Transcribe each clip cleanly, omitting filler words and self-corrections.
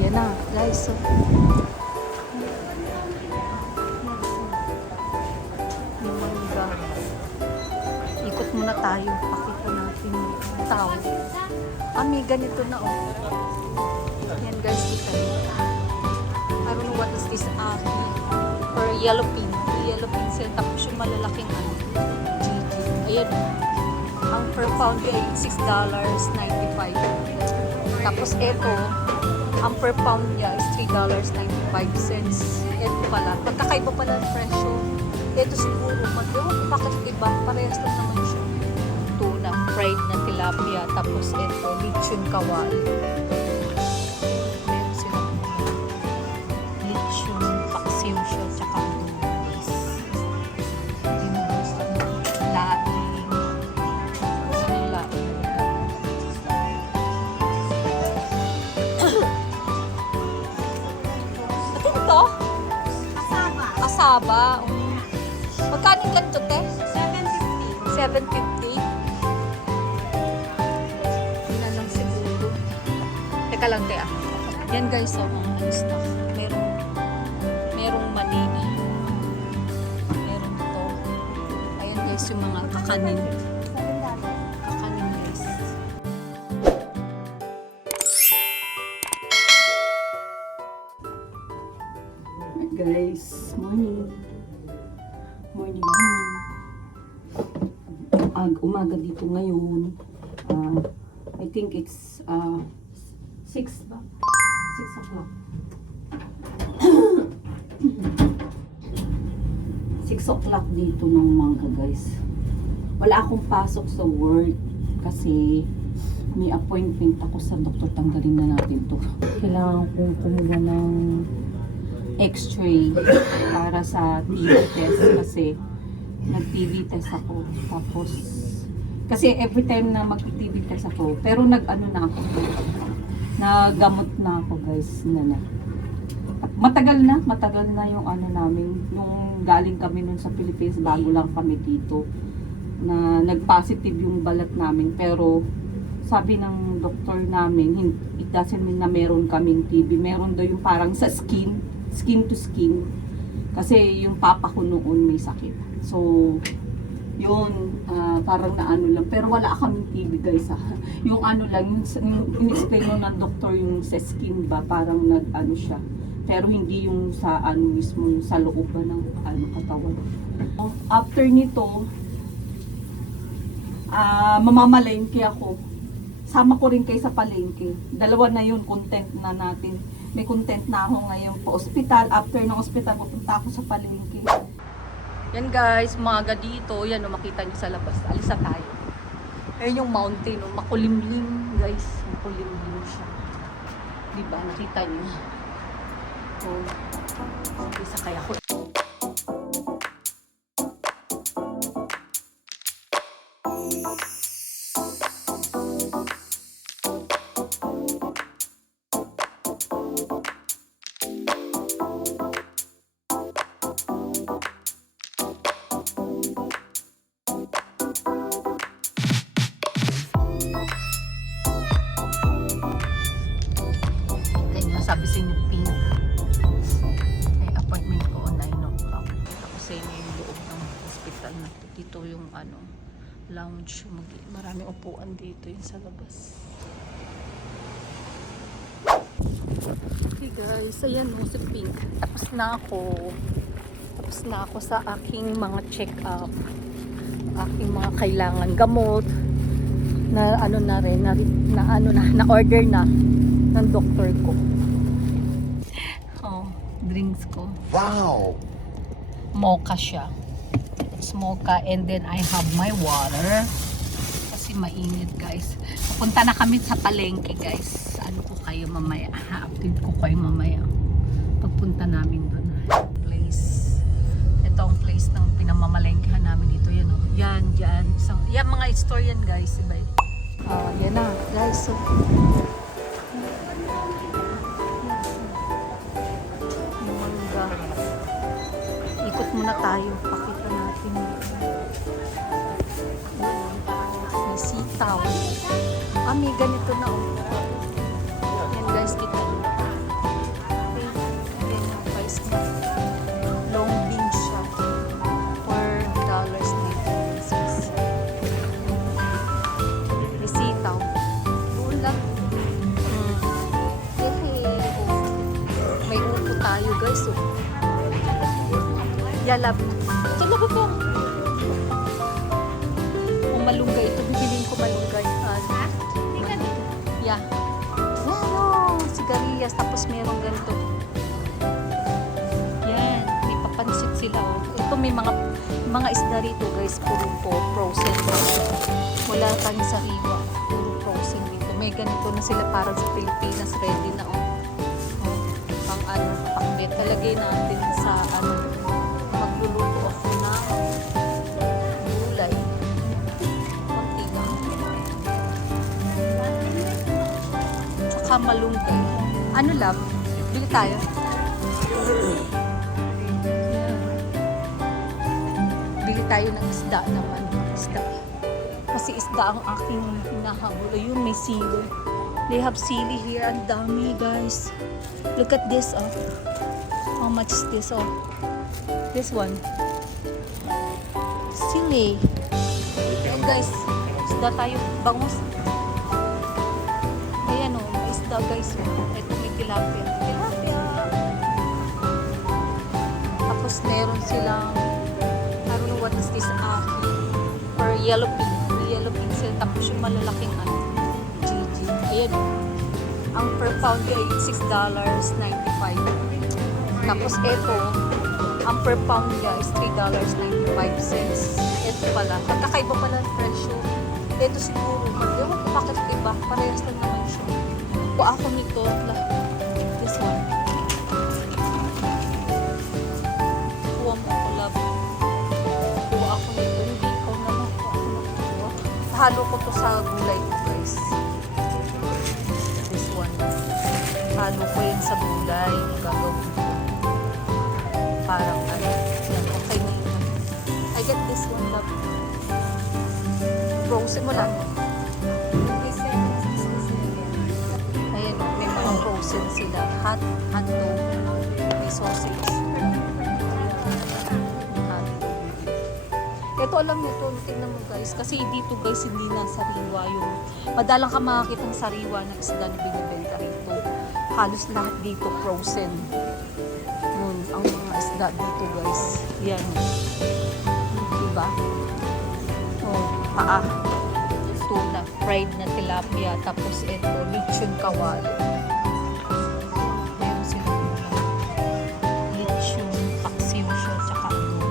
Yan na, guys. So, yung mangga. Ikot muna tayo. Pakita natin yung tao. May ganito na, oh. Yan, guys, dito. I don't know what is this, or yellow pin. Yellow pencil. Tapos yung malalaking, GG. Ayan, ang per pound ay $6.95. Tapos ito, ang per pound niya is $3.95. Ito pala, magkakaiba pala ang presyo. Ito siguro, mag-ewan ko bakit iba, parehas lang naman siya. Tuna, fried na tilapia, tapos ito, lechon kawal. Meron silang lechon, paksiw siya, tsaka bulis. Laing. Ano yung laing? Ito? Asaba. Magkano yung ganito, te? $7.50. Yun na lang siguro. Teka lang, te, Yan, guys, mga alis na. Merong manini. Meron to. Ayan, guys, yung mga kakanin. Kakanin, guys. Guys, morning. Morning. Umaga dito ngayon. I think it's 6 ba? 6 o'clock. 6 o'clock dito ng umaga, guys. Wala akong pasok sa work kasi may appointment ako sa doktor. Tanggalin na natin to. Kailangan kong kumuha ng x-ray para sa TB test kasi nag-TB test ako. Tapos, kasi every time na mag-TB test ako, pero nag-ano na ako, nagamot na ako, guys, Matagal na yung ano namin, yung galing kami nun sa Philippines, bago lang kami dito, na nag-positive yung balat namin, pero sabi ng doktor namin, it doesn't mean na meron kaming TB, meron daw yung parang sa skin to skin, kasi yung papa ko noon may sakit. So, yun, parang naano lang. Pero wala kaming TB, guys, Yung ano lang, yung in-explain mo ng doktor yung sa skin ba, parang nag-ano siya. Pero hindi yung sa ano mismo, yung sa loob ba ng katawan. After nito, mamamalengke ako. Sama ko rin kayo sa palengke. Dalawa na yun, content na natin. May content na ako ngayon po ospital. After ng ospital, pupunta ako sa palengke. Yan, guys, umaga dito. Yan, makita nyo sa labas. Alisa tayo. Ayan yung mountain, makulimlim, guys. Makulimlim siya. Diba? Nakita nyo. Isa kaya ko. Sabi sa inyo, pink. Ay, appointment ko on 9 o'clock. Tapos sa inyo yung loob ng hospital na. Dito yung lounge. Maraming upuan dito yung sa labas. Okay, guys, ayan mo si Pink. Tapos na ako sa aking mga check-up. Aking mga kailangan gamot. Na na rin, na order na ng doktor ko. Drinks ko. Wow! Mocha siya. It's mocha and then I have my water. Kasi mainit, guys. Pupunta na kami sa palengke, guys. Ano ko kayo mamaya? Ha-update ko kayo mamaya. Pagpunta namin doon. Place. Ito ang place ng pinamamalengkehan namin dito. Yan, oh. Yan. Yan mga store yan, guys. Diba? Yan na, guys. So, ikot muna tayo. Pakita natin. May sitaw. May ganito na, oh. Yan, guys, kita. Yalab. Ito labo po. Kung malunggay, ito bibilin ko malunggay. Yeah. Wow, sigarilyas. Tapos meron ganito. Yan, may papansit sila. Oh. Ito may mga isda rito guys. Puro po, frozen. Wala tayong sariwa. Puro frozen dito. May ganito na sila parang sa Pilipinas. Ready na. Oh. Pang ano, pakbet. Talagay natin sa ano. Magluluto ako na gulay. Konti lang. Tsaka malunggay. Ano lang? Bili tayo. Bili tayo ng isda naman. Isda. Kasi isda ang aking hinahabol. Ayun, may sili. They have sili here. Ang dami, guys. Look at this, oh. How much is this, oh? This one. Sili. Ayan, guys. Isda tayo. Bangus. Ayan, oh. May isda, guys. Ito may tilapia. Tilapia. Tapos meron silang I don't know what is this or yellow pink. Yellow pink sila. Tapos yung malalaking ano. GG. Ayan, oh. Ang per pound ay $6.95. Tapos ito, ang per pound niya is $3.95. Ito pala. Magkakaiba pala ang presyo. Ito siguro. Ewan ko bakit iba. Parehas lang naman siya. Kuha ako nito. This one. Kuha mo ako, love. Kuha ako nito. Hindi ikaw naman. Kuha ako na kuha. Halo ko to sa gulay ko, guys. This one. Halo ko yun sa gulay. Gagawin ko. Parang ano. Yan, okay na yun. I get this one, love. Frozen mo lang. Ayan, may mga frozen sila. Hot dog. May sausage. Hot dog. Ito alam nyo to, tingnan mo guys. Kasi dito guys, hindi na sariwa yung... Madalang ka makakita ng sariwa ng isda na binibenta rito. Halos lahat dito frozen. Yun, ang mga isda dito guys. Yan. Diba? Oh, paa. Tuna, fried na tilapia. Tapos ito, lechon kawali. Meron silang lechon, paksiw siya, tsaka ano.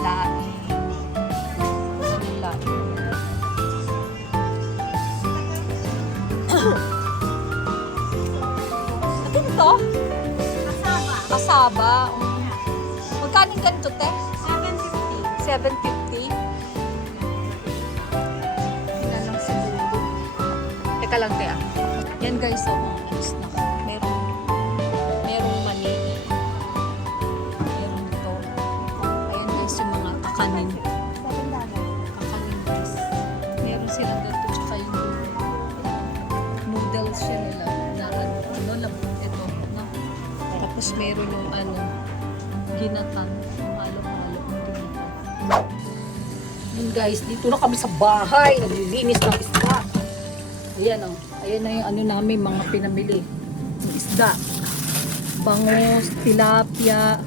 Laing. Ano laing? Ano ito? Kasaba. Magkano yung ganito, te? 750. Yan lang siguro. Teka lang, te. Yan guys, oh, mga snack. Merong mani. Meron ito. Ayan guys, yung mga kakanin. Kakanin guys. Meron silang ganito, tsaka yung noodles siya nila. Na ano lang, ito. No? Tapos meron yung ano, ginatang. Malok-malok na ginatang. Yun guys, dito na kami sa bahay. Naglilinis ng isda. Ayan o. Ayan na yung ano namin, mga pinamili. Yung isda. Bangus, tilapia.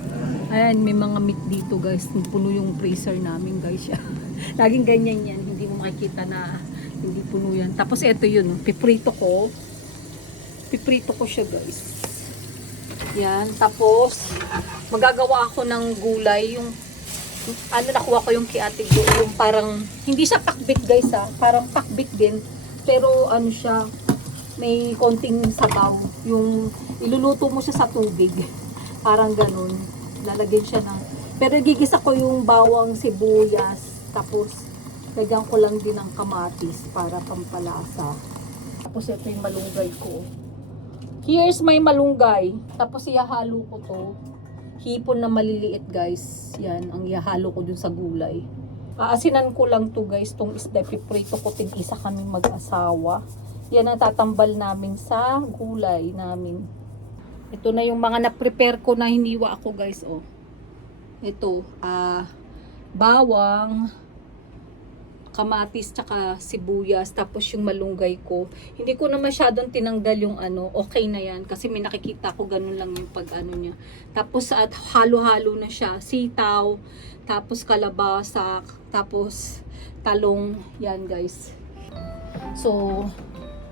Ayan, may mga meat dito guys. Puno yung freezer namin guys. Laging ganyan yan. Hindi mo makikita na hindi puno yan. Tapos ito yun. Piprito ko. Piprito ko siya guys. Yan. Tapos, magagawa ako ng gulay. Yung ano, nakuha ko yung kiatig doon. Yung parang, hindi siya pakbit guys ha. Parang pakbit din. Pero ano siya, may konting sabaw. Yung iluluto mo siya sa tubig. Parang ganun. Lalagyan siya ng, pero gigisa ko yung bawang, sibuyas. Tapos, lagyan ko lang din ng kamatis para pampalasa. Tapos ito yung malunggay ko. Here's my malunggay. Tapos ihahalo ko to. Hipon na maliliit guys. Yan, ang ihahalo ko dun sa gulay. Aasinan ko lang to guys. Tong isda, piprito ko. Tig-isa kami mag-asawa. Yan ang tatambal namin sa gulay namin. Ito na yung mga na-prepare ko na hiniwa ako guys. Oh. Ito, bawang, kamatis tsaka sibuyas, tapos yung malunggay ko. Hindi ko na masyadong tinanggal yung ano, okay na yan. Kasi may nakikita ko ganun lang yung pag ano niya. Tapos at halo-halo na siya. Sitaw, tapos kalabasa, tapos talong. Yan guys. So,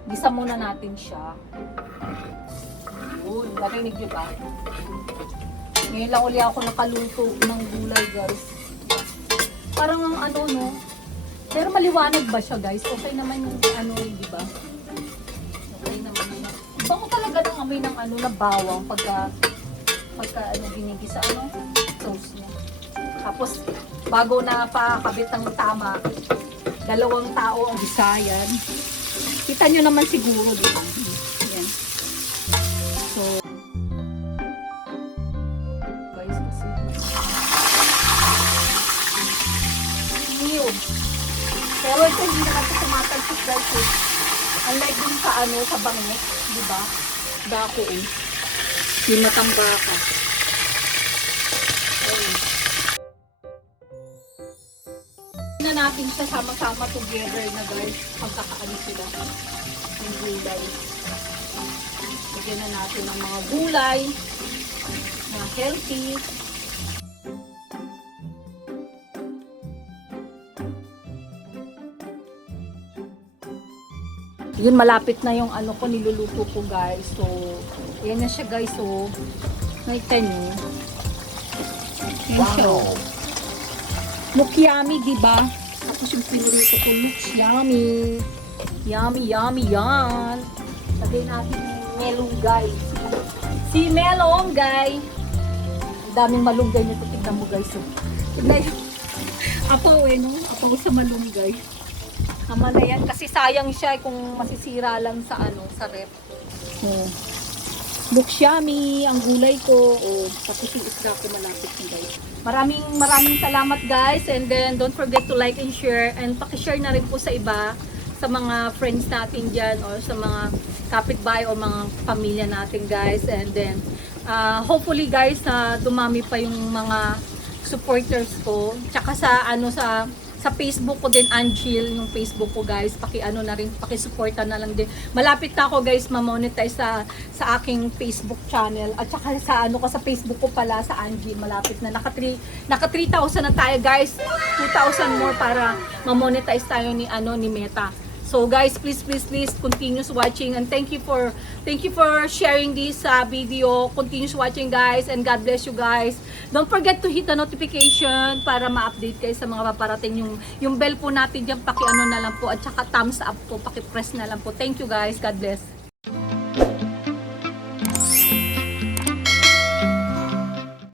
gisa muna natin siya. Yun, narinig nyo ba? Ngayon lang uli ako nakaluto ng gulay guys. Parang ang ano no, pero maliwanag ba siya guys? Okay naman yung ano, di ba? Okay naman yun. Iba ko talaga ng amoy ng ano na bawang pagka ano ginigisa ano, sauce niya. Tapos bago na pakabit ng tama, 2 tao ang gisayan. Kita nyo naman siguro, di ba? Yan. So, guys, kasi yun. Pero ito hindi naman ito tumatalsik guys eh. Unlike dun sa ano, sa bangos, di ba? Dako eh. Yung matambaka. Ayun. Na natin siya sama-sama together na guys. Pagkakaano sila. Yung gulay. Lagyan na natin ng mga gulay na healthy. Yun, malapit na yung ano ko, niluluto ko guys. So, yan na siya guys. So, nakita nyo. Yan siya. Look yummy, diba? Tapos yung pinurito ko, looks yummy. Yummy, yummy, yan. Lagay natin yung melunggay. Si melunggay. Ang daming malunggay nito. Tignan mo guys. So, tignan yun. Apaw eh, no? Apaw sa malunggay. Tama na yan. Kasi sayang siya kung masisira lang sa ano, sa rep. Oh. Looks yummy. Ang gulay ko. Oh, tapos yung isda ko malapit na guys. Maraming salamat guys. And then don't forget to like and share. And pakishare na rin po sa iba. Sa mga friends natin dyan. Or sa mga kapitbahay o mga pamilya natin guys. And then hopefully guys na dumami pa yung mga supporters ko. Tsaka sa ano sa Facebook ko din, Angel, yung Facebook ko guys, paki-ano na rin, paki-supportan na lang din. Malapit na ako guys, ma-monetize sa aking Facebook channel. At saka sa ano ko sa Facebook ko pala, sa Angel, malapit na. Naka 3,000 na tayo guys. 2,000 more para ma-monetize tayo ni Meta. So guys, please continue watching and thank you for sharing this video. Continue watching guys and God bless you guys. Don't forget to hit the notification para ma-update kayo sa mga paparating yung bell po natin diyan, paki-ano na lang po at saka thumbs up po, paki-press na lang po. Thank you guys. God bless.